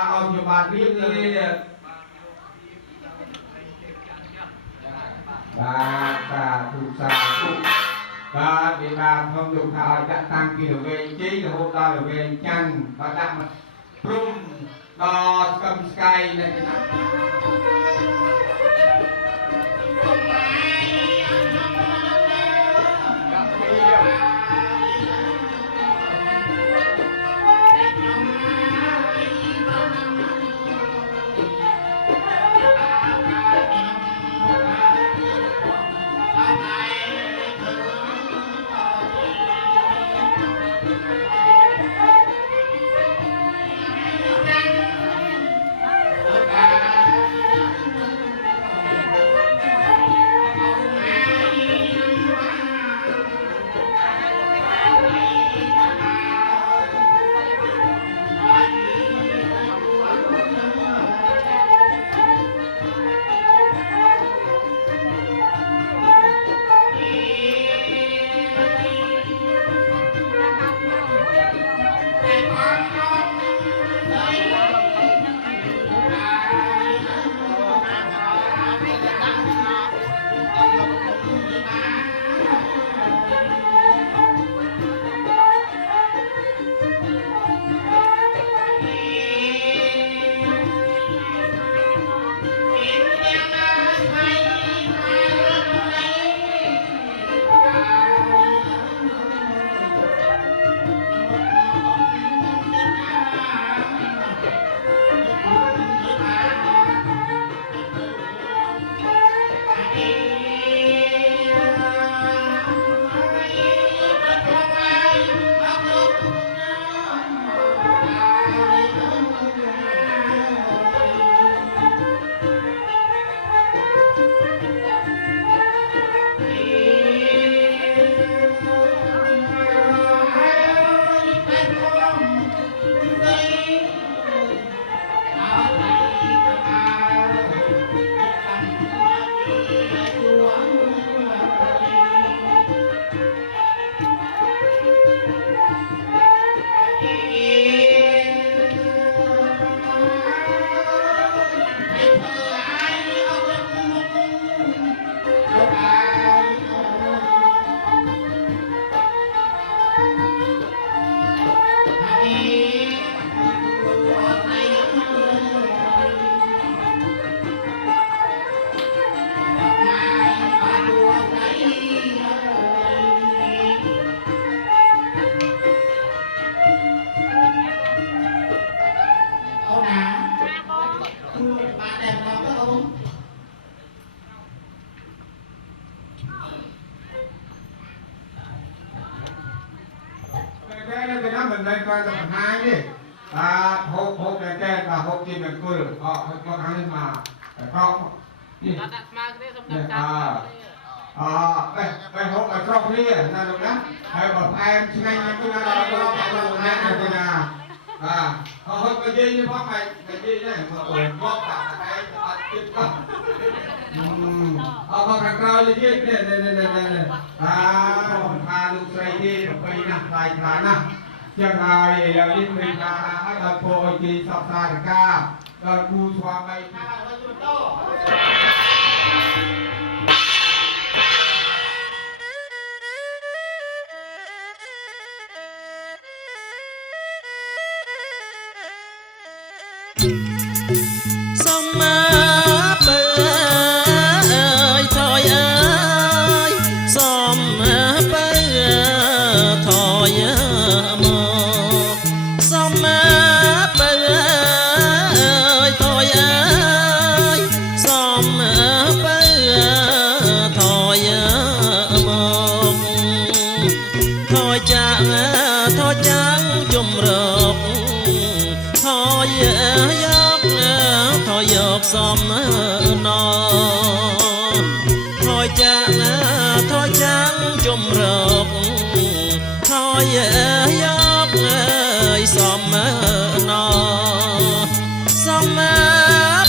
เอาอยู่บ้านนี้เลยเนี่ยบาตาถูกสาธุบาดีบาทำดุข่าวจะตั้งกิโลเวจีโหดาโลเวจันบาดักปรุงดอสกัมสกายในที่นั้นcái đó mình đây coi là phần hai đi hộp này kèn và hộp chim mình cười con ăn lên mà không đi cái hộp ở trong đi là được đó hay một em xin anh cứ nói là có cái nào hộp cái gì như bóc này cái gì này mà ổn bóc cả cái chip con con càng cao như thế này hồn thaลูกใส่ที่ไปนะใส่ฐานะยังไงเราดิ้นเป็นฐานะให้เราโปรยจีสับสารก้าเราคูสวามัยxóm nò thôi chăng chùm rộp thôi giấc xóm nò xóm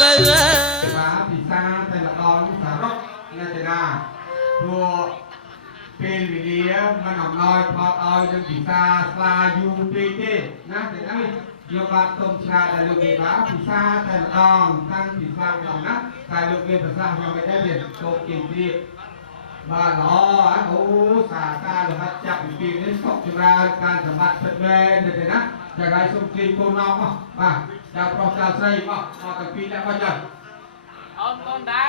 bê bá thì xa tay là đón xả rốc nghe thế nào thua phê vì đi mà nằm nói thoát ơi đừng chỉ xa xa du tê tê nè thế này យកបាទទុំឆ្លាតដែលលោកគេបាទពិសាតែម្ដងតាំងពីខ្លាំងដល់ណាតែលោកគេប្រសាសន៍យ៉ាងមិនដែរទៀតចូលគៀនទៀតបាទល្អអូសាលោកហាត់ចាប់ពីនេះសុខចម្រើនការសម្បត្តិពិតមែនទេណាចាឲ្យសូមជ័យកូនមកបាទចៅប្រុសចៅស្រីមកតាំងពីអ្នកបាច់ចាអូនកូនដែរ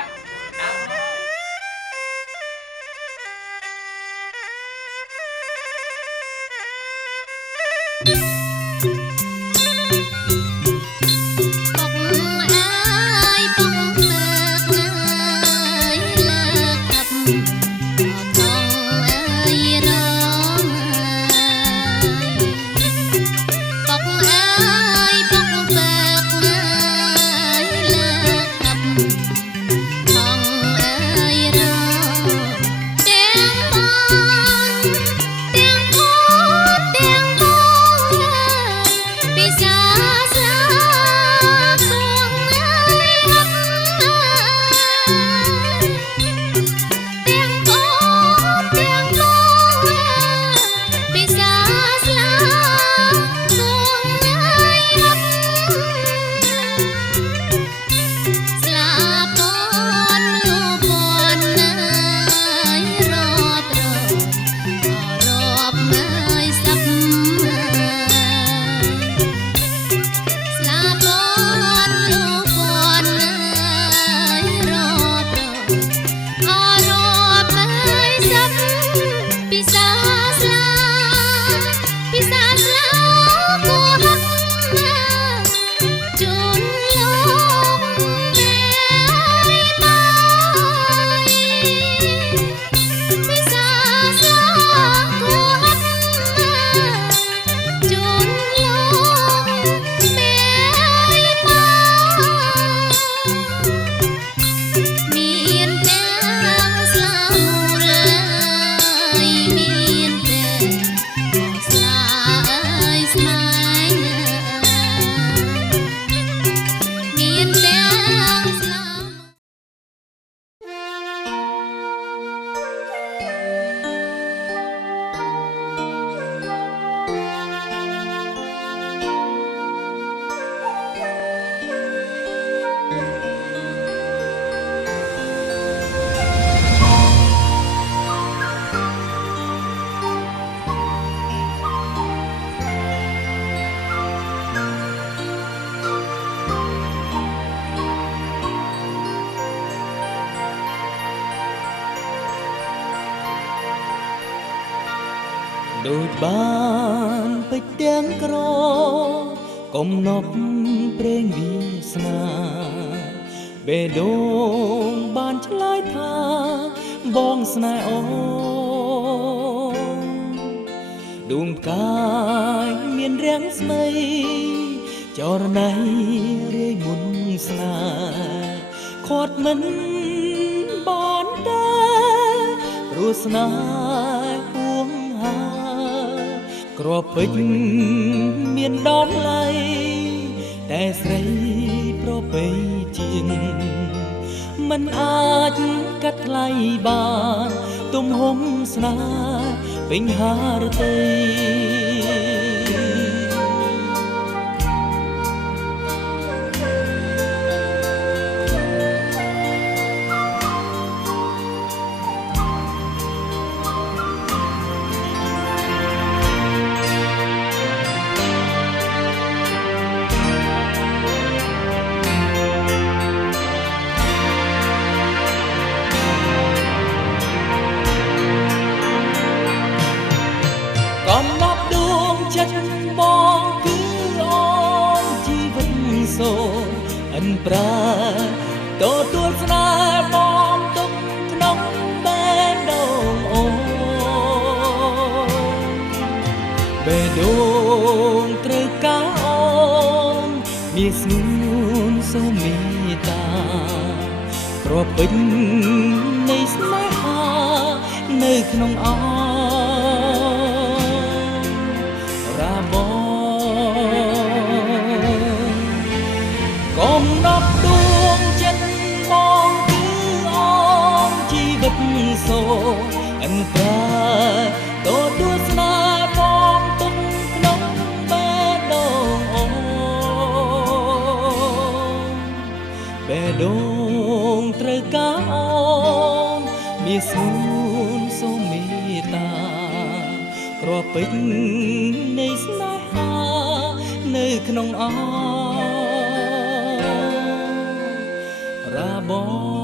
ដូចបានពេជ្រទាំងក្រកំណប់ព្រេងវាសនាបេះដូងបានឆ្លើយថាបងស្នេហ៍អូនដួងកាយមានរាំងស្មីចរណៃរាយមុនស្នេហ៍ខាត់មិនបនតែព្រោះស្នេហ៍ពួងហាគ្រាប់ពេជ្រមានតម្លៃតែស្រីប្រពៃជាងមិនអាចកាត់ថ្លៃបានទំហំស្នេហ៍ពេញហារតីកំណប់ដួងចិត្តបងគឺអូនជីវិតសូនអិនប្រាទទួលស្នេហ៍បងទុកក្នុងបេះដូងអូនបេះដូងត្រូវការអូនមានស្ងួនសូមមេត្តាប្រពេញនៃស្នេហានៅក្នុងអូកំណប់ដួងចិត្តបងគឺអូនជីវិតសូអិនប្រាទទួលស្នេហ៍បងទុកក្នុងបេះដូងអូន ដូងត្រូវការអូនមានស្នូនសូមមេត្តាគ្រាប់ពេជ្រនៃស្នេហានៅក្នុងអរាបង